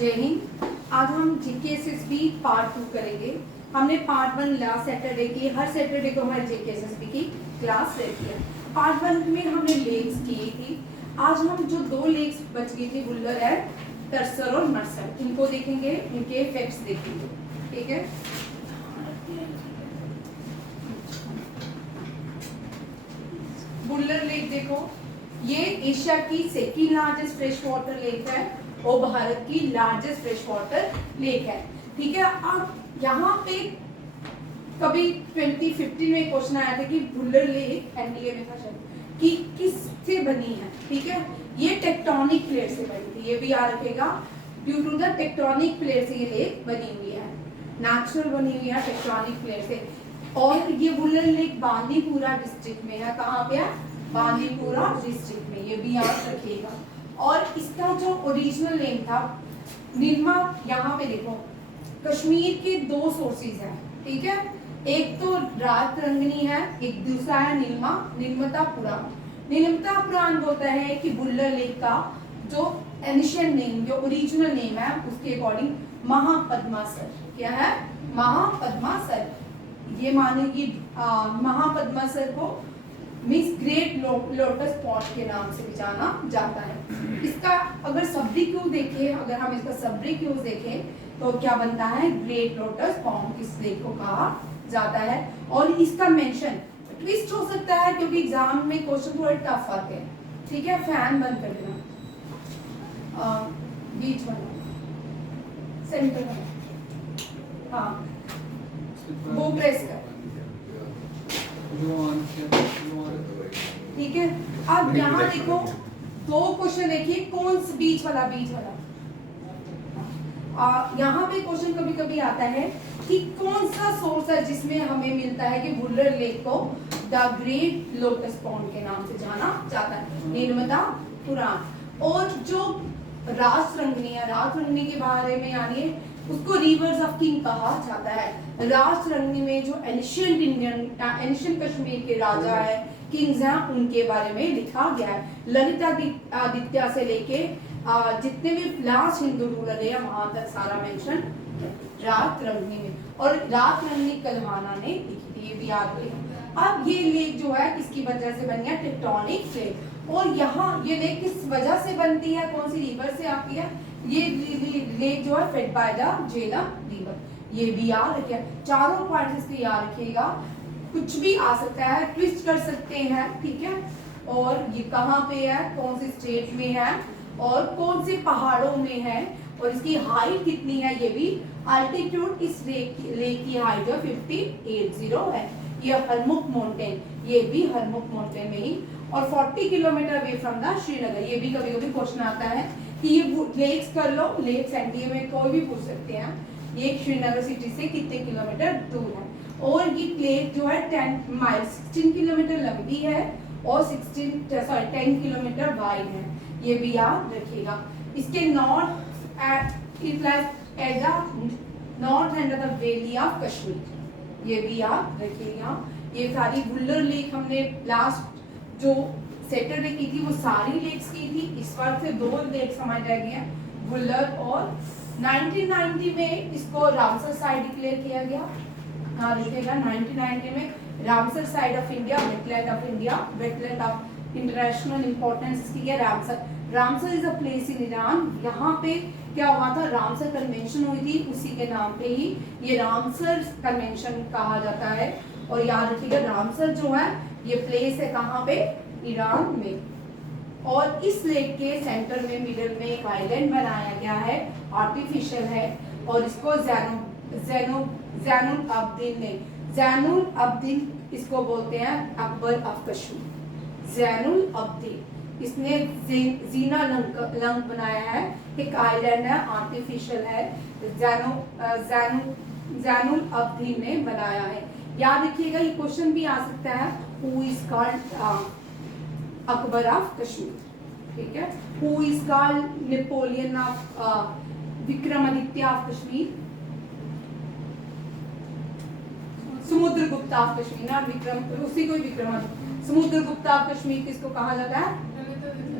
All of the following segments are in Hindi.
जय हिंद। आज हम जीकेएसएसबी पार्ट 2 करेंगे। हमने पार्ट 1 लास्ट सैटरडे की, हर सैटरडे को हमारी जीकेएसएसबी की क्लास रहती है। पार्ट 1 में हमने लेक्स की थी। आज हम जो दो लेक्स बच गई थी, बुल्लर एंड टर्सर और मर्सर, इनको देखेंगे, इनके इफेक्ट्स देखेंगे। ठीक है, बुल्लर लेक देखो, ये एशिया की second largest fresh water lake है और भारत की लार्जेस्ट फ्रेश वाटर लेक है। ठीक है, अब यहाँ पे कभी 2015 में क्वेश्चन आया था कि बुल्लर लेक एनडीए में था शायद कि किससे बनी है। ठीक है, ये टेक्टोनिक प्लेट से बनी थी, ये भी याद रखेगा। Due to the tectonic plate से ये लेक बनी हुई है, नेचुरल बनी हुई है टेक्टोनिक प्लेट से। और ये बुल्लर लेक बांदीपुरा डिस्ट्रिक्ट में है। कहाँ पे है? बांदीपुरा डिस्ट्रिक्ट में, ये भी याद रखिएगा। और इसका जो ओरिजिनल नेम था नीलमा, यहाँ पे देखो, कश्मीर के दो सोर्सेज हैं। ठीक है, एक तो रात रंगनी है, एक दूसरा है नीलमा, नीलमता पुराण। नीलमता पुराण बोलता है कि बुल्लर लेक का जो एनिशियंट नेम, जो ओरिजिनल नेम है, उसके अकॉर्डिंग महापद्मासर। क्या है? महापद्मासर। ये माने कि महापद्मासर को मीन्स ग्रेट लोटस पॉट के नाम से भी जाना जाता है। इसका अगर सब्रिक्यूज देखें, अगर हम इसका सब्रिक्यूज देखें तो क्या बनता है? ग्रेट लोटस पॉन्ड इस लेक को कहा जाता है। और इसका मेंशन ट्विस्ट हो सकता है क्योंकि एग्जाम में क्वेश्चन थोड़े टफ आते हैं। ठीक है, फैन बंद कर देना, बीच वाला, सेंटर वाला, हाँ वो प्रेस कर। ठीक है, अब यहाँ देखो दो क्वेश्चन देखिए, कौन सा बीच वाला, बीच वाला। यहाँ पे क्वेश्चन कभी कभी आता है कि कौन सा सोर्स है जिसमें हमें मिलता है कि बुल्लर लेक को द ग्रेट लोटस पॉन्ड के नाम से जाना जाता है, नीलमता पुराण। और जो रासरंगिनी है, रासरंगिनी के बारे में यानी उसको रिवर्स ऑफ किंग कहा जाता है। रासरंगिनी में जो एंशिएंट एंशिएंट कश्मीर के राजा है, किंग्स हैं, उनके बारे में लिखा गया है। ललिता आदित्य से लेके जितने भी लास्ट हिंदू रूलर है वहां तक सारा मेंशन रात रंगनी में। और रात रंगनी कलहाना ने लिखी थी, ये भी याद रखेगा। अब ये लेक जो है किसकी वजह से बनी है? Tectonic plate. और यहाँ ये लेक किस वजह से बनती है, कौन सी रिवर से आती है? ये लेक जो है fed by the Jhelum river, ये भी याद रखिए। चारों पॉइंट्स इसके याद रखिएगा। कुछ भी आ सकता है, ट्विस्ट कर सकते हैं। ठीक है, और ये कहाँ पे है, कौन से स्टेट में है और कौन से पहाड़ों में है और इसकी हाइट कितनी है, ये भी। अल्टीट्यूड इस लेक की हाइट जो 5080 है। ये हरमुख माउंटेन, ये भी हरमुख माउंटेन में ही। और 40 kilometre away from the Srinagar. ये भी कभी कभी क्वेश्चन आता है कि ये लेक्स कर लो, लेक्स एनडीए में कोई भी पूछ सकते हैं, ये श्रीनगर सिटी से कितने किलोमीटर दूर है। और ये लेक जो है 16 किलोमीटर लंबी है और 10 किलोमीटर वाइड है, ये भी याद रखिएगा। इसके north end of the valley of Kashmir, ये भी याद रखिएगा। ये सारी बुल्लर लेक हमने लास्ट जो सैटरडे की थी वो सारी लेक्स की थी। इस बार से दो लेक्स हमारे रह गए हैं, बुल्लर। और 1990 में इसको रामसर साइट डिक्लेयर किया गया। हाँ लिखिएगा, 1990 में Ramsar site of India, wetland of India, wetland of international importance इसकी है Ramsar. Ramsar is a place in Iran. यहाँ पे क्या हुआ था? रामसर कन्वेंशन हुई थी, उसी के नाम पे ही ये रामसर कन्वेंशन कहा जाता है। और याद रखिएगा रामसर जो है ये प्लेस है कहाँ पे? ईरान में। और इस लेक के सेंटर में मिडिल में एक आइलैंड बनाया गया है, आर्टिफिशियल है। और इसको ज़ैनुल अब्दीन इसको बोलते हैं अकबर ऑफ कश्मीर। ज़ैनुल अब्दीन, इसने जीना लंग बनाया है, एक आइलैंड है, आर्टिफिशियल है, ज़ैनुल अब्दीन ने बनाया है। याद रखिएगा, ये क्वेश्चन भी आ सकता है, who is called Akbar of Kashmir. ठीक है, who is called Napoleon of Vikramaditya of Kashmir? Samudragupta of Kashmir ना, विक्रम उसी को विक्रमादित्य। समुद्रगुप्त ऑफ कश्मीर किसको कहा जाता है?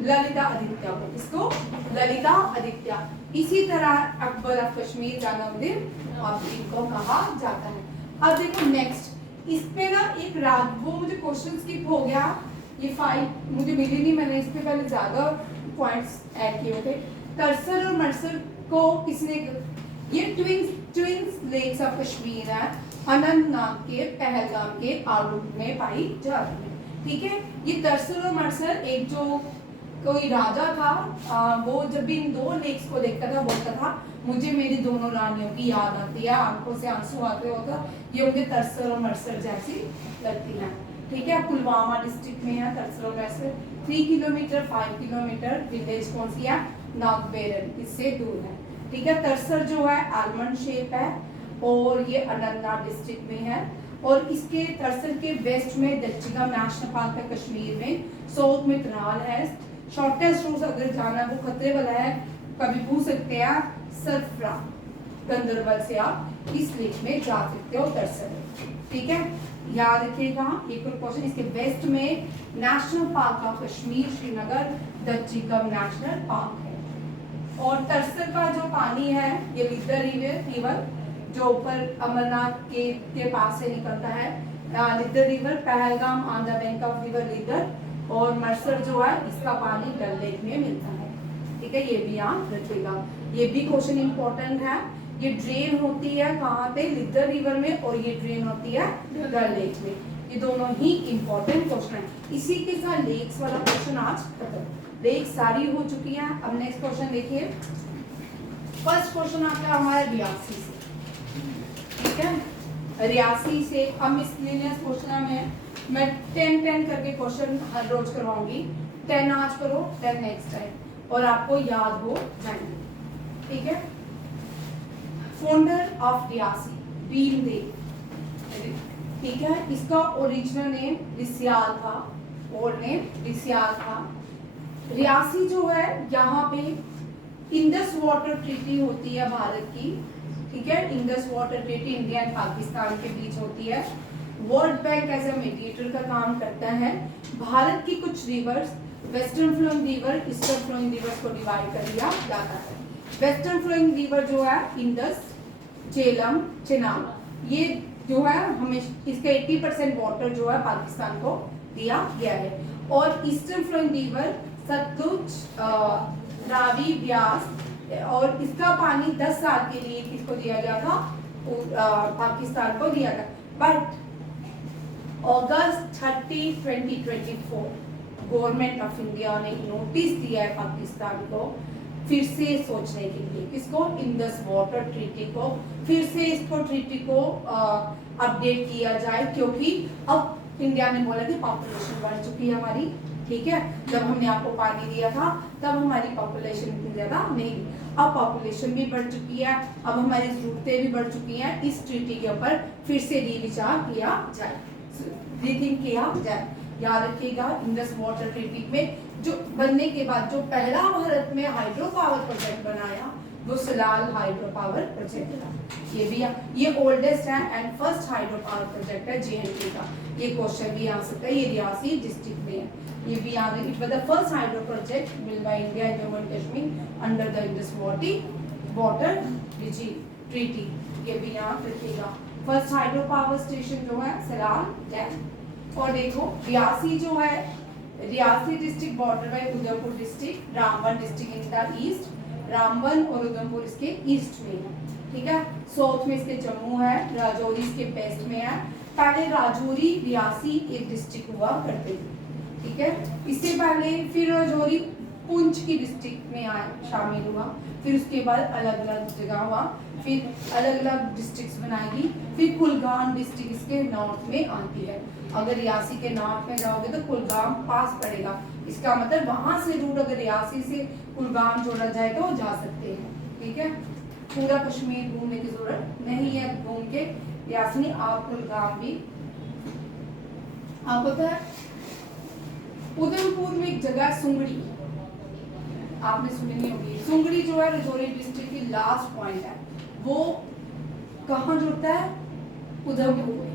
ललिता आदित्य को, इसको ललिता आदित्य। इसी तरह अकबर ऑफ कश्मीर जलालुद्दीन और इनको कहा जाता है। अब देखो नेक्स्ट, इस पे ना एक रात वो मुझे क्वेश्चन स्किप हो गया, ये 5 मुझे मिली नहीं, मैंने इस पे पहले ज्यादा पॉइंट्स ऐड किए थे। तरसर और मरसर को किसने, ये ट्विंस लेक्स ऑफ कश्मीर है, अनंतनाग के पहलगाम के आलू में पाई जाती है। ठीक है, ये तरसर और मरसर, एक जो कोई राजा था वो जब भी इन 2 लेक्स को देखता था बोलता था मुझे मेरी दोनों रानियों की याद आती है, आंखों से आंसू आते होता, ये मुझे तरसर और मरसर जैसी लगती है। ठीक है, पुलवामा डिस्ट्रिक्ट में है तरसर और मरसर। 3 किलोमीटर 5 किलोमीटर विलेज कौन सी है, नागबेरन, इससे दूर है। ठीक है, तरसर जो है आलमंड शेप है और ये अनंतनाग डिस्ट्रिक्ट में है, और इसके तरसर के वेस्ट में दच्चिगम नेशनल पार्क है कश्मीर में, साउथ में त्राल है। शॉर्टेस्ट रूट अगर जाना वो खतरे वाला है, कभी पूछ सकते हैं सरफरा गंदरबल से आप इस लेक में जा सकते हो तरसर। ठीक है, याद रखिएगा एक और क्वेश्चन, इसके वेस्ट में national park of Kashmir Srinagar Dachigam national park है। और तरसर का जो पानी है ये लिदर रिवर जो ऊपर अमरनाथ के पास से निकलता है, Lidder river, Pahalgam on the bank of river Lidder, और मरसर जो है इसका पानी डल लेक में मिलता है। ठीक है, ये भी याद रखिएगा, ये भी क्वेश्चन इंपॉर्टेंट है। ये ड्रेन होती है कहाँ पे, लिदर रिवर में, और ये ड्रेन होती है डल लेक में। ये दोनों ही इंपॉर्टेंट क्वेश्चन है। इसी के साथ लेक्स वाला क्वेश्चन आज खत्म, लेक सारी हो चुकी है। अब नेक्स्ट क्वेश्चन देखिए, फर्स्ट क्वेश्चन आता है हमारा रियासी से। ठीक है, रियासी से हम मिसलेनियस क्वेश्चन में मैं 10 करके क्वेश्चन हर रोज करवाऊंगी। 10 आज करो, 10 नेक्स्ट टाइम, और आपको याद हो जाएंगे। ठीक है, फाउंडर ऑफ रियासी भीम देव। ठीक है, इसका ओरिजिनल नेम रिसियाल था, ओल्ड नेम रिसियाल था। रियासी जो है यहाँ पे इंडस वाटर ट्रीटी होती है भारत की। ठीक है, Indus water treaty India and Pakistan के बीच होती है। World Bank as a mediator का काम करता है। भारत की कुछ rivers, western flowing river, eastern flowing rivers को डिवाइड कर दिया जाता है। वेस्टर्न फ्लोइंग रिवर जो है इंडस, झेलम, चेनाब, ये जो है हमें इसका 80% वाटर जो है पाकिस्तान को दिया गया है। और eastern flowing river Sutlej, Ravi, Beas, और इसका पानी 10 साल के लिए किसको दिया गया था, पाकिस्तान को दिया गया। But August 30, 2024 government of India ने नोटिस दिया है पाकिस्तान को फिर से सोचने के लिए, किसको, इंडस वाटर ट्रीटी को, फिर से इसको ट्रीटी को अपडेट किया जाए, क्योंकि अब इंडिया ने बोला कि पॉपुलेशन बढ़ चुकी है हमारी। ठीक है, जब हमने आपको पानी दिया था तब हमारी पॉपुलेशन इतनी ज्यादा नहीं, अब पॉपुलेशन भी बढ़ चुकी है, अब हमारी जरूरतें भी बढ़ चुकी हैं, इस ट्रीटी के ऊपर फिर से रिविचार किया जाए, रीथिंक किया जाए। याद रखिएगा, इंडस वाटर ट्रीटी में जो बनने के बाद जो पहला भारत में हाइड्रो पावर प्रोजेक्ट बनाया वो सलाल हाइड्रो पावर प्रोजेक्ट था। ये भी ये ओल्डेस्ट है and first hydro power project है जेएनके का। ये क्वेश्चन भी आ सकता है, ये रियासी डिस्ट्रिक्ट में है। ये भी याद रखिए, it was the first hydro project build by India and Jammu and Kashmir under the Indus water treaty. ये भी याद रखिएगा। फर्स्ट हाइड्रो पावर स्टेशन जो है सलाल डैम। और देखो रियासी जो है, Reasi district border by Udhampur district, Ramban district in the east, Ramban और उधमपुर इसके ईस्ट में है। ठीक है, साउथ में इसके जम्मू है, राजौरी इसके वेस्ट में है। पहले राजौरी रियासी एक डिस्ट्रिक्ट हुआ करते थे। ठीक है, इससे पहले फिर राजौरी पुंछ की डिस्ट्रिक्ट में आया, शामिल हुआ, फिर उसके बाद अलग अलग जगह हुआ, फिर अलग अलग डिस्ट्रिक्ट्स बनाएगी, फिर कुलगाम डिस्ट्रिक्ट इसके नॉर्थ में आती है। अगर रियासी के नॉर्थ में जाओगे तो कुलगाम पास पड़ेगा, इसका मतलब वहां से रूट अगर रियासी से कुलगाम जोड़ा जाए तो जा सकते हैं। ठीक है, पूरा कश्मीर घूमने की जरूरत नहीं है, घूम के रियासी आप कुलगाम भी। आपको पता है उधमपुर में एक जगह सुंगड़ी, आपने सुनी नहीं होगी, सुंगड़ी जो है राजौरी डिस्ट्रिक्ट की लास्ट पॉइंट है, वो कहाँ जुड़ता है, उधमपुर में।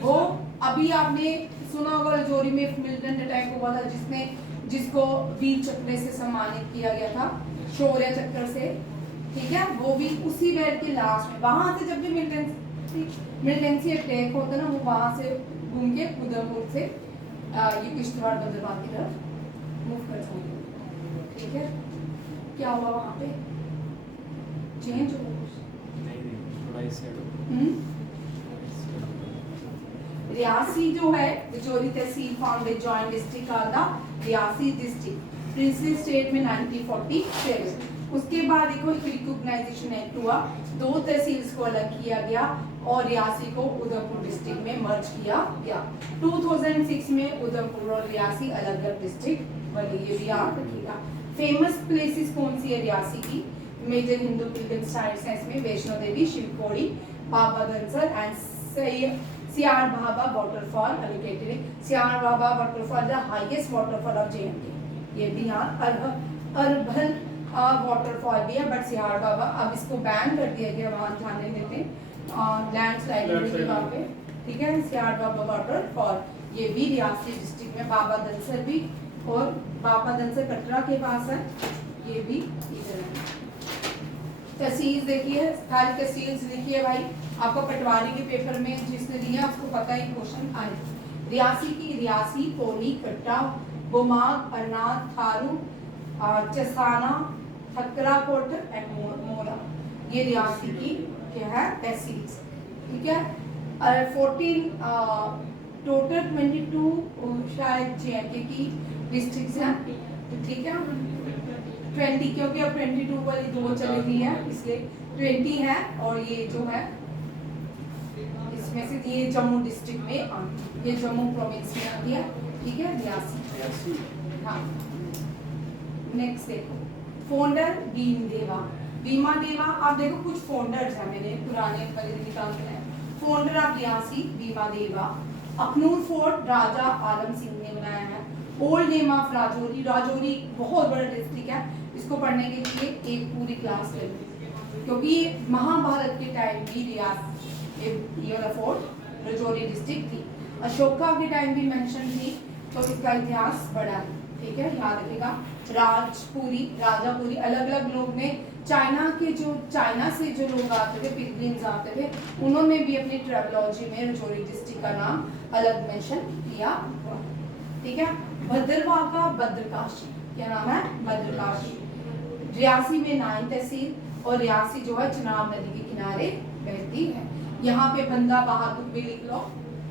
वो अभी आपने सुना होगा रजौरी में मिलिटेंट अटैक हुआ था जिसको वीर चक्र से सम्मानित किया गया था, शौर्य चक्र से, ठीक है। वो भी उसी बेल्ट के लास्ट में, वहां से जब भी मिलिटेंसी अटैक होता है ना, वो वहां से घूम के उदयपुर से ये किश्तवाड़ बद्रवाह की तरफ मूव कर जाएंगे, ठीक है। क्या हुआ वहां पे, चेंज हो रियासी जो है रजौरी तहसील फाउंडेड जॉइंट डिस्ट्रिक्ट का रियासी डिस्ट्रिक्ट प्रिंसली स्टेट में 1947। उसके बाद देखो रिकॉग्नाइजेशन एक्ट हुआ, 2 तहसील्स को अलग किया गया और रियासी को उदयपुर डिस्ट्रिक्ट में मर्ज किया गया। 2006 में उदयपुर और रियासी अलग अलग डिस्ट्रिक्ट बने, ये भी याद रखिएगा। फेमस प्लेसेस कौन सी है रियासी की, मेजर हिंदू पिलग्रिम साइट्स हैं इसमें, Vaishno Devi, Shivkhori, Baba Dhansar and Siar Baba waterfall located. Siar Baba waterfall the highest waterfall of J and K, ये भी यहाँ अरबल वाटरफॉल भी है, बट सियार बाबा अब इसको बैन कर दिया गया, वहाँ ध्यान नहीं देते, लैंडस्लाइड हुई वहाँ पे, ठीक है। सियार बाबा वाटरफॉल ये भी रियासी डिस्ट्रिक्ट में, बाबा धनसर भी, और बाबा धनसर कटरा के पास है, ये भी इधर है। तहसील देखिए, सारी तहसील लिखिए भाई, आपको पटवारी के पेपर में जिसने दिया उसको पता ही क्वेश्चन आए। रियासी की रियासी, कोनी, कट्टा, बुमाग, अरनाथ, थारू, चसाना, ठकराकोट एंड मोरा, ये रियासी की क्या है तहसील, ठीक है। 14 टोटल 22 शायद जेएंडके की डिस्ट्रिक्ट हैं, ठीक है। 20 क्योंकि अब 22 वाली 2 चली गई है इसलिए 20 है, और ये जो है इसमें से ये जम्मू डिस्ट्रिक्ट में आती है, ये जम्मू प्रोविंस में आती है, ठीक है रियासी। हाँ नेक्स्ट देखो, फोल्डर भीमा देवा। आप देखो कुछ फोल्डर्स हैं, मैंने पुराने वाले निकाल के हैं। फोल्डर ऑफ रियासी भीमा देवा। अखनूर फोर्ट राजा आलम सिंह ने बनाया है। Old name of Rajouri, Rajouri बहुत बड़ा डिस्ट्रिक्ट है, इसको पढ़ने के लिए एक पूरी क्लास लेंगे, क्योंकि महाभारत के टाइम भी ये वाला फोर्ट राजौरी डिस्ट्रिक्ट थी। अशोका के टाइम भी मेंशन थी, तो इसका इतिहास बड़ा है, ठीक है, याद रखिएगा। राजपुरी, राजापुरी, अलग अलग लोग ने चाइना से जो लोग आते थे, पिलग्रिम्स आते थे, उन्होंने भी अपनी ट्रेवलॉजी में राजौरी डिस्ट्रिक्ट का नाम अलग मेंशन किया, ठीक है। भद्रवाह का भद्रकाशी, क्या नाम है भद्रकाशी। रियासी में 9 तहसील, और रियासी जो है चिनाब नदी के किनारे बहती है। यहाँ पे बंदा बहादुर भी लिख लो,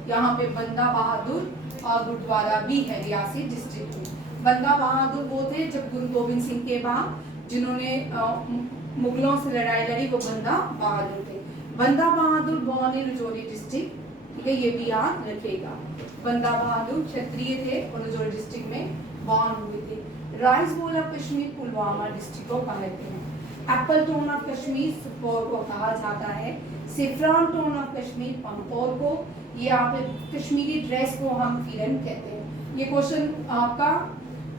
यहाँ पे बंदा बहादुर और गुरुद्वारा भी है रियासी डिस्ट्रिक्ट में। बंदा बहादुर वो थे जब गुरु गोविंद सिंह के बाद जिन्होंने मुगलों से लड़ाई लड़ी, वो बंदा बहादुर थे। बंदा बहादुर बॉर्न इन राजौरी डिस्ट्रिक्ट, ठीक है, ये भी याद रखिएगा। बंदा बहादुर क्षत्रिय थे और राजौरी डिस्ट्रिक्ट में बॉर्न हुए थे। Rice bowl of Kashmir Pulwama district को कहते हैं। एप्पल टोन ऑफ कश्मीर सुपोर को कहा जाता है। Cifran tone of Kashmir Pampore को, ये आप कश्मीरी ड्रेस को हम फिरन कहते हैं। ये क्वेश्चन आपका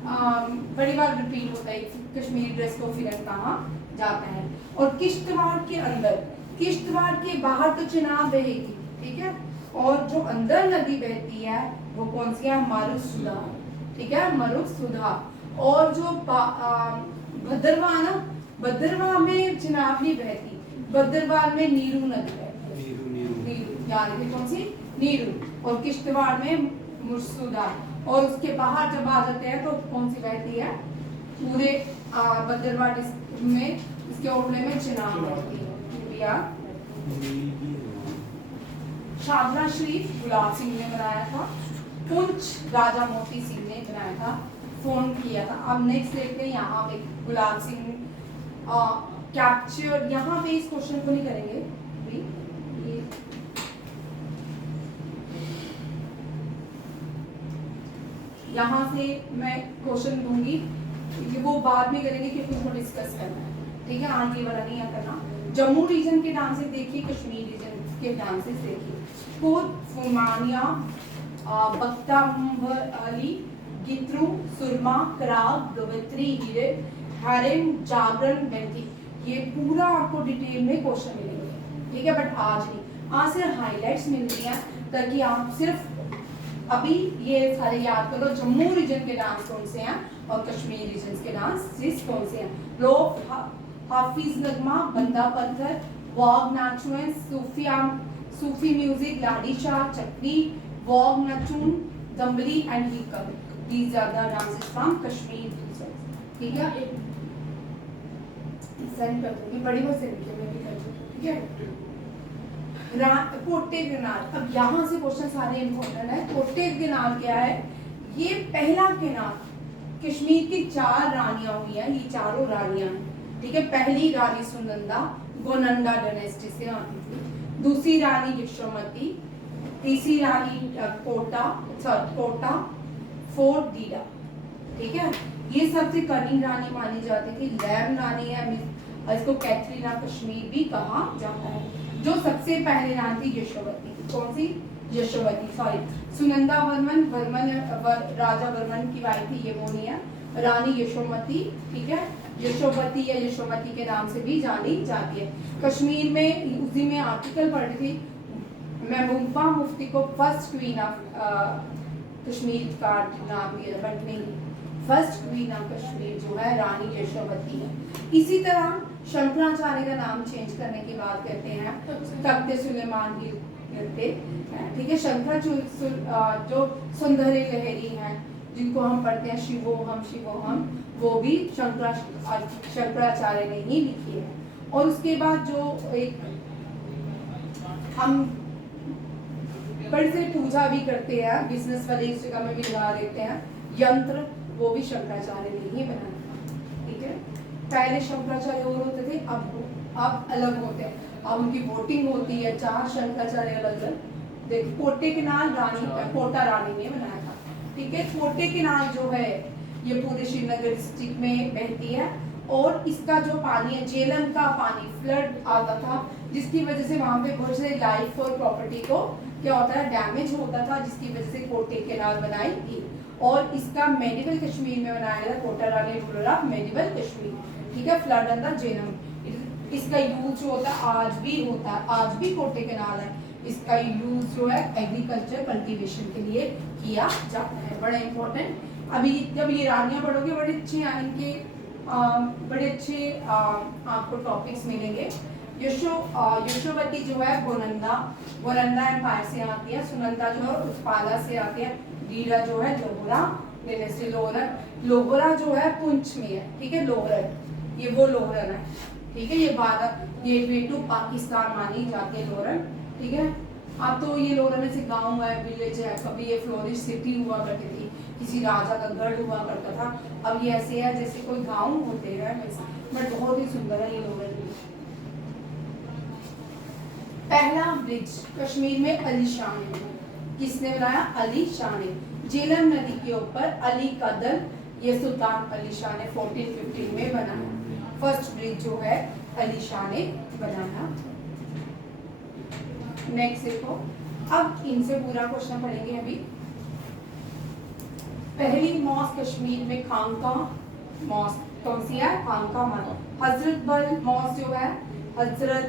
बड़ी बार रिपीट होता है, कश्मीरी ड्रेस को फिरन कहा जाता है। और किश्तवाड़ के अंदर, किश्तवाड़ के बाहर तो चिनाब बहेगी, ठीक है, और जो अंदर नदी बहती है वो कौन सी है, मारुसुधा, ठीक है, मारुसुधा। और जो भद्रवाह ना, भद्रवाह में चिनाब नहीं बहती, भद्रवाह में नीरू नदी बहती है, नीरू यानी कौन सी, नीरू। और किश्तवाड़ में मुर्सुदा, और उसके बाहर जब आ जाते हैं तो कौन सी बहती है, पूरे भद्रवाह में इसके ओटले में चिनाब बहती है। शादरा शरीफ गुलाब सिंह ने बनाया था। पुंछ राजा मोती सिंह ने बनाया था, फोन किया था। अब नेक्स्ट देखते हैं, यहाँ पे गुलाब सिंह कैप्चर, यहाँ पे इस क्वेश्चन को नहीं करेंगे ये, यहाँ से मैं क्वेश्चन दूंगी, ये वो बाद में करेंगे क्योंकि उसको डिस्कस करना है, ठीक है, आगे वाला नहीं करना। जम्मू रीजन के नाम से देखिए, कश्मीर रीजन के नाम से देखिए। कोट, फुलमानिया, बख्तामली, गित्रू, सुरमा, कराग, गवत्री, हीरे, हरेम, जागरण, बेंती, ये पूरा आपको डिटेल में क्वेश्चन मिलेंगे, ठीक है, बट आज नहीं, आज सिर्फ हाईलाइट्स मिल रही हैं ताकि आप सिर्फ अभी ये सारे याद करो, जम्मू रीजन के डांस कौन से हैं और कश्मीर रीजन के डांस कौन से हैं। लोग हाफिज नगमा, बंदा पत्थर, वॉग नाचुएं, सूफी music, Ladi Shah, Chakri, Wuegi Nachun, Dumhal and Hikat. These are the dances from Kashmir region. ठीक है, सेंड कर दूंगी, बड़ी वो सेंड किया, मैं भी कर दूंगी, ठीक है। कोटे किनार, अब यहाँ से क्वेश्चन सारे इम्पोर्टेंट है। कोटे किनार क्या है? ये पहला किनार, कश्मीर की 4 रानियां हुई हैं, ये चारों रानियां हैं, ठीक है। पहली रानी सुनंदा गोनंदा डायनेस्टी से आती थी, दूसरी रानी यशोमती, तीसरी रानी कोटा, फोर्थ दीदा, ठीक है। ये सबसे कनिंग रानी मानी जाती थी। लैम रानी है, इसको कैथरीना कश्मीर भी कहा जाता है। जो सबसे पहले रानी थी यशोवती, कौन सी? यशोवती, सॉरी, सुनंदा वर्मन राजा वर्मन की वाइफ थी, ये वो नहीं है। रानी यशोमती, ठीक है, यशोवती या यशोमती के नाम से भी जानी जाती है। कश्मीर में उसी में आर्टिकल पढ़ी थी, महबूबा मुफ्ती को फर्स्ट क्वीन ऑफ कश्मीर का नाम दिया, बट नहीं, फर्स्ट क्वीन ऑफ कश्मीर जो है रानी यशोवती है। इसी तरह शंकराचार्य का नाम चेंज करने की बात करते हैं, तख्ते सुलेमान की करते हैं, ठीक है। शंकराचार्य जो सुंदरी लहरी हैं, जिनको हम पढ़ते हैं शिवोहम, वो भी शंकराचार्य ने ही लिखी है। और उसके बाद जो एक हम बड़े से पूजा भी करते हैं, बिजनेस वाले इस जगह में भी लगा देते हैं, यंत्र, वो भी शंकराचार्य ने ही बनाया था, ठीक है। पहले शंकराचार्य और होते थे, अब अलग होते हैं, अब उनकी वोटिंग होती है, 4 शंकराचार्य अलग अलग। देखो कोटे किनार रानी, कोटा रानी ने बनाया था, ठीक है। कोटे किनार जो है ये पूरे श्रीनगर डिस्ट्रिक्ट में बहती है, और इसका जो पानी है, झेलम का पानी, फ्लड आता था, जिसकी वजह से वहां पे बहुत सारे लाइफ और प्रॉपर्टी को क्या होता है, डैमेज होता था, जिसकी वजह से कोटे केनाल बनाई थी। और इसका मेडिवल कश्मीर में बनाया गया, कोटा रानी रूरल ऑफ मेडिवल कश्मीर, ठीक है। फ्लड अंडर जेनम, इसका यूज जो होता है आज भी होता है, आज भी कोटे केनाल है, इसका यूज जो है एग्रीकल्चर कल्टीवेशन के लिए किया जाता है, बड़ा इंपॉर्टेंट। अभी जब ये रानियां पढ़ोगे, बड़े अच्छे इनके बड़े अच्छे आपको टॉपिक्स मिलेंगे। यशोवती जो है गोनंदा एम्पायर से आती है, सुनंदा जो है उत्पाला से आती है, दीरा जो है लोहरा जो है पुंछ में है, ठीक है। लोहरन, ये वो लोहरन है, ठीक है। ये भारत गेटवे टू पाकिस्तान मानी जाती है लोहरन, ठीक है। अब तो ये लोहरन ऐसे गांव है, विलेज है, कभी ये फ्लोरिश सिटी हुआ करती थी, किसी राजा का गढ़ हुआ करता था, अब ये ऐसे है जैसे कोई गांव होते हैं वैसे, बट बहुत ही सुंदर है ये लोहरन। पहला ब्रिज कश्मीर में अली शाह ने, किसने बनाया? अली शाह ने। झेलम नदी के ऊपर अली का दल, ये सुल्तान अली शाह ने 1415 में बनाया। फर्स्ट ब्रिज जो है अली शाह ने बनाया। नेक्स्ट देखो, अब इनसे पूरा क्वेश्चन पढ़ेंगे अभी। पहली मॉस्क कश्मीर में खानका मॉस्क कौन सी है? खानका मॉस्क। हजरत बल मॉस्क जो है, हजरत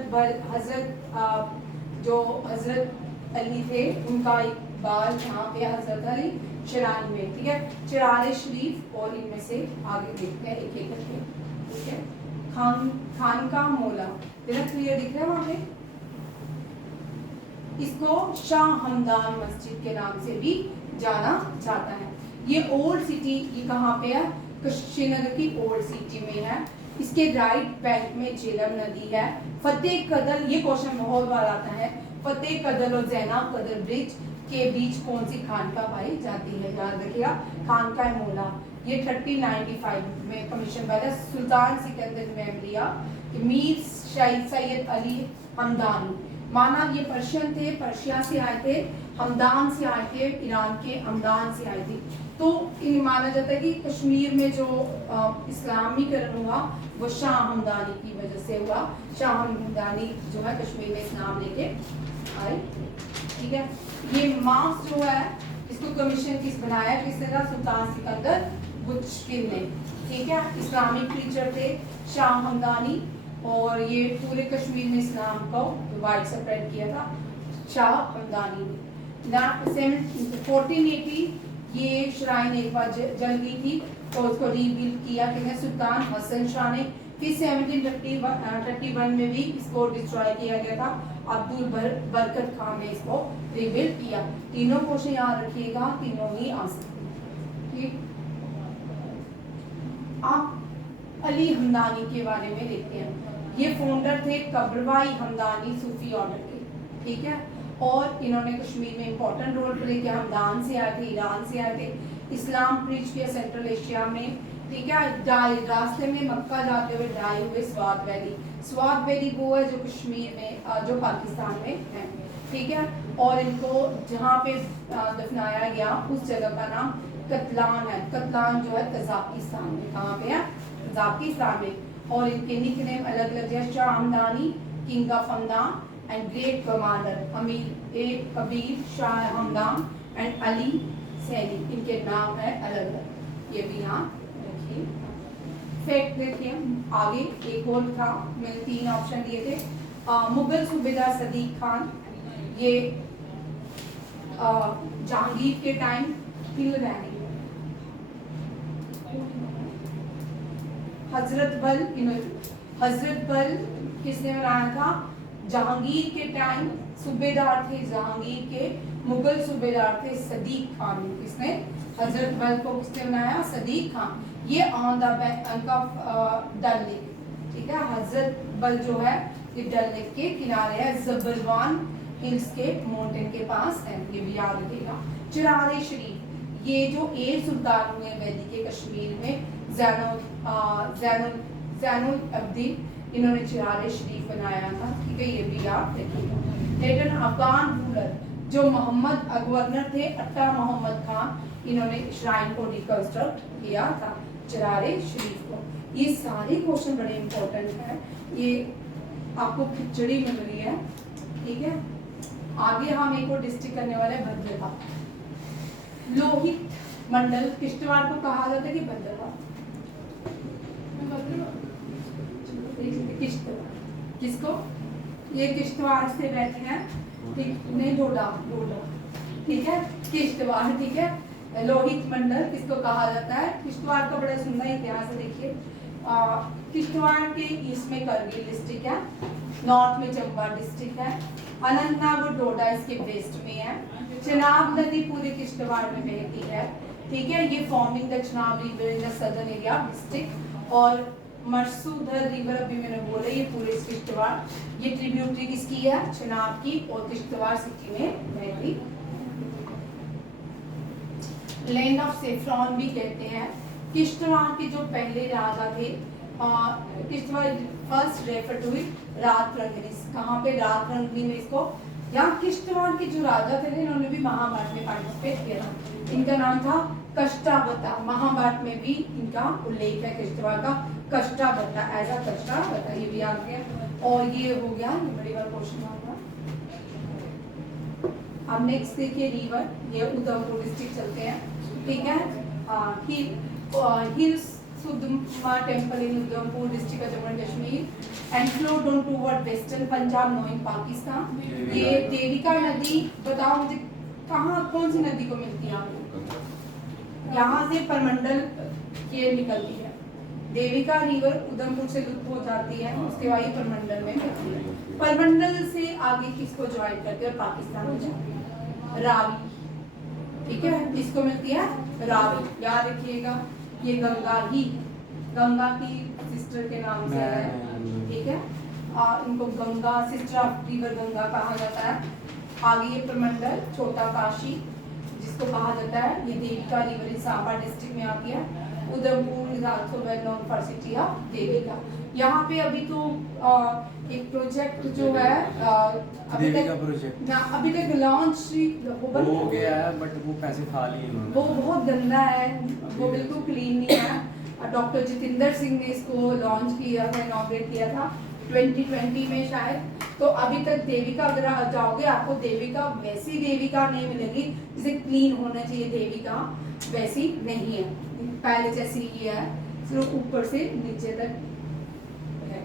अली थे, उनका एक बाल यहाँ पे हजरत अली चिरान में, ठीक है। चिराल शरीफ, और इनमें से आगे देखते हैं एक एक करके, ठीक है। खानका मोला तेरा क्लियर दिख रहा है वहां पे? इसको शाह हमदान मस्जिद के नाम से भी जाना जाता है। ये ओल्ड सिटी, ये कहाँ पे है? श्रीनगर की ओल्ड सिटी में है। इसके राइट बैंक में झेलम नदी है। फतेह कदल, ये क्वेश्चन बहुत बार आता है, फतेह कदल और जैनब कदल ब्रिज के बीच कौन सी खानका पाई जाती है? याद रखिएगा, खानका मोला। ये 1395 में कमीशन पाया सुल्तान सिकंदर मेमोरिया, मीर शाहिद सैयद अली हमदानी। माना ये पर्शियन थे, पर्शिया से आए थे, हमदान से आए थे, ईरान के हमदान से आए थे। तो माना जाता है कि कश्मीर में जो इस्लामीकरण हुआ वो शाह हमदानी की वजह से हुआ। शाह हमदानी जो है कश्मीर में इस्लाम लेके आए, ठीक है। ये मास्क जो है इसको कमीशन किस बनाया? किसने था? सुल्तान सिकंदर बुचकिन ने, ठीक है। इस्लामिक प्रीचर थे शाह हमदानी, और ये पूरे कश्मीर में इस्लाम को वाइड स्प्रेड किया था शाह हमदानी ने। 1480 ये श्राइन एक बार जल गई थी तो उसको रीबिल्ड किया किसने, सुल्तान हसन शाह ने। फिर 1731 में भी इसको डिस्ट्रॉय किया गया था, अब्दुल बरकत खान ने इसको रीबिल्ड किया। तीनों क्वेश्चन याद रखिएगा, तीनों ही आ सकते हैं। ठीक, आप अली हमदानी के बारे में देखते हैं। ये फाउंडर थे कबरवाई हमदानी सूफी ऑर्डर के, ठीक है, और इन्होंने कश्मीर में इंपॉर्टेंट रोल प्ले किया। हमदान से आए थे, ईरान से आए थे, इस्लाम प्रीच किया सेंट्रल एशिया में, ठीक है। रास्ते में मक्का जाते हुए डाई हुए स्वात वैली। स्वात वैली वो है जो कश्मीर में, जो पाकिस्तान में है, ठीक है। और इनको जहाँ पे दफनाया गया उस जगह का नाम कतलान है। कतलान जो है तजाकिस्तान में, कहाँ पे है, तजाकिस्तान में। और इनके निकनेम अलग अलग है, Shah Hamdani, king of Hamdan and great commander, Amir e Kabir Shah Hamdan and Ali Sani, इनके नाम है अलग अलग, ये भी यहाँ रखिए। फैक्ट देखिए आगे एक और था, मैंने 3 ऑप्शन दिए थे। मुगल सूबेदार सदीक खान, ये जहांगीर के टाइम किल रैनी। हजरत बल किसने बनाया था, जहांगीर के टाइम सूबेदार थे, जहांगीर के मुगल सूबेदार थे सदीक खान। किसने, हजरत बल को किसने बनाया, सदीक खान। ये on the bank of Dal lake, ठीक है। हजरत बल जो है ये डल लेक के किनारे है, जबरवान हिल्स के माउंटेन के पास है, ये भी याद रखिएगा। चिराग शरीफ, ये जो 8 सुल्तान हुए वैली के कश्मीर में, जैनुल अब्दीन, इन्होंने चिराग शरीफ बनाया था, ठीक है, ये भी याद रखिएगा। लेकिन अफगान रूलर जो मोहम्मद गवर्नर थे अट्टा मोहम्मद खान, इन्होंने श्राइन को रिकंस्ट्रक्ट किया था, चिराग शरीफ को। ये सारे क्वेश्चन बड़े इंपॉर्टेंट हैं, ये आपको खिचड़ी मिल रही है, ठीक है। आगे हम एक और डिस्ट्रिक्ट करने वाले हैं, भद्रवाह। लोहित मंडल किश्तवाड़ को कहा जाता है कि भद्रवाह, किसको, ये किश्तवाड़ से बैठे हैं, ठीक नहीं, डोडा, ठीक है, किश्तवाड़, ठीक है। लोहित मंडल किसको कहा जाता है, किश्तवाड़ का बड़ा सुंदर इतिहास है। देखिए किश्तवाड़ के ईस्ट में करगिल डिस्ट्रिक्ट है, नॉर्थ में चंबा डिस्ट्रिक्ट है, अनंतनाग और डोडा इसके वेस्ट में है। चनाब नदी पूरे किश्तवाड़ में बहती है, ठीक है। ये forming the Chenab river in the southern area district. और मरसूधर रिवर अभी मैंने बोला, ये पूरे किश्तवाड़, ये ट्रिब्यूटरी किसकी है, चनाब की, और किश्तवाड़ सिटी में बहती। लैंड ऑफ सेफ्रॉन भी कहते हैं। किश्तवाड़ के जो पहले राजा थे, Kishtwar first refer to it रात रंगनी, कहाँ पे, रात रंगनी में इसको। यहाँ किश्तवाड़ के जो राजा थे इन्होंने भी महाभारत में पार्टिसिपेट किया था, इनका नाम था कष्टावता। महाभारत में भी इनका उल्लेख है किश्तवाड़ का, कष्टावता, ऐसा कष्टावता, ये भी आ गया। और ये हो गया, ये बड़ी बार क्वेश्चन होगा। अब नेक्स्ट देखिए रिवर, ये उधमपुर डिस्ट्रिक्ट चलते हैं, ठीक है। Hills Sudhma temple in Udhampur district Jammu and Kashmir and flow down toward western Punjab knowing Pakistan. ये देविका नदी, बताओ मुझे कहाँ, कौन सी नदी को मिलती है आपको, यहाँ से परमंडल ये निकलती है। देविका रिवर उधमपुर से लुप्त हो जाती है, उसके बाद ये परमंडल में मिलती है। परमंडल से आगे किसको ज्वाइन करते हैं, पाकिस्तान में जाती है, रावी, ठीक है, किसको मिलती है, रावी, याद रखिएगा। ये गंगा की सिस्टर के नाम से है, ठीक है। इनको Ganga, sister of river Ganga कहा जाता है। आगे ये प्रमंडल, छोटा काशी जिसको कहा जाता है, ये Devika river in Samba district में आती है। Udhampur is also well known for city of Devika. यहाँ पे अभी तो एक प्रोजेक्ट जो है अभी तक लॉन्च हो गया है, बट वो पैसे खा लिए उन्होंने, वो बहुत गंदा है, वो बिल्कुल क्लीन नहीं है। डॉक्टर जितेंद्र सिंह ने इसको लॉन्च किया था, इनॉग्रेट किया था 2020 में शायद। तो अभी तक देविका अगर आप जाओगे आपको देविका वैसी देविका नहीं मिलेगी जिसे क्लीन होना चाहिए, देविका वैसी नहीं है, पहले जैसी ही है, सिर्फ ऊपर से नीचे तक है।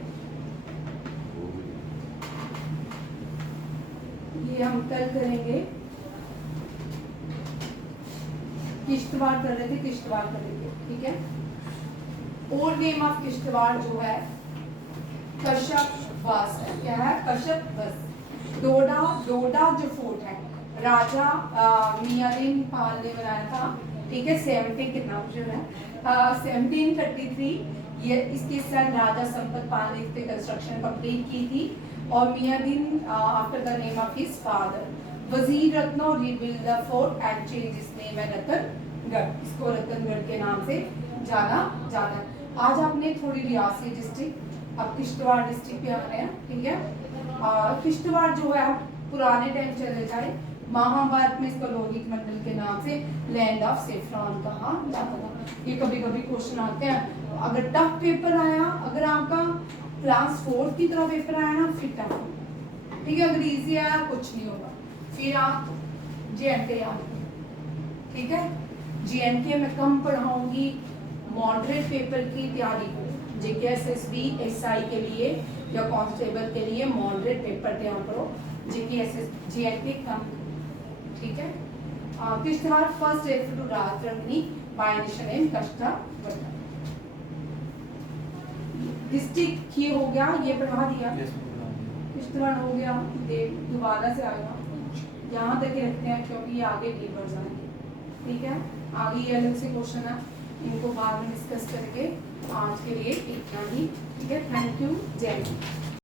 ये हम कल करेंगे। किश्तवाड़ कर रहे थे, किश्तवाड़ कर रहे थे, ठीक है। ओल्ड नेम ऑफ किश्तवाड़ जो है कश्यप वास है, क्या है, कश्यप वास। डोडा, डोडा जो फोर्ट है राजा मियादिन पाल ने बनाया था, ठीक है। 17 कितना जो है 1733 ये इसके साथ राजा संपत पाल ने इसके कंस्ट्रक्शन कंप्लीट की थी। और Miyadin after the name of his father. Wazir Ratno rebuild the fort and change its name है रतनगढ़, इसको रतनगढ़ के नाम से जाना जाता है। आज आपने थोड़ी रियासी डिस्ट्रिक्ट, अब किश्तवाड़ डिस्ट्रिक्ट पे आ रहे हैं, ठीक है। किश्तवाड़ जो है पुराने टाइम चले जाए, महाभारत में इसको लोहित मंडल के नाम से लैंड ऑफ सेफ्रॉन कहा जाता था। ये कभी कभी क्वेश्चन आते हैं, अगर टफ पेपर आया, अगर आपका क्लास 4 की तरह पेपर आया ना फिर टफ, ठीक है। अगर इजी आया कुछ नहीं होगा, फिर आप JNK याद करें, ठीक है। JNK में कम पढ़ाऊंगी, मॉडरेट पेपर की तैयारी करो। JK SSB SI के लिए या कांस्टेबल के लिए मॉडरेट पेपर तैयार करो, JNK कम, ठीक है। Kishtwar first refer to Rajatarangini by nation in Kashtavardhan. District ये हो गया, ये पढ़ा दिया, किश्तवाड़ हो गया, दोबारा से आएगा यहाँ तक रखते हैं क्योंकि ये आगे पेपर्स आएंगे, ठीक है। आगे ये अलग से क्वेश्चन है, इनको बाद में डिस्कस करके आज के लिए इतना ही, ठीक है। थैंक यू, जय हिंद।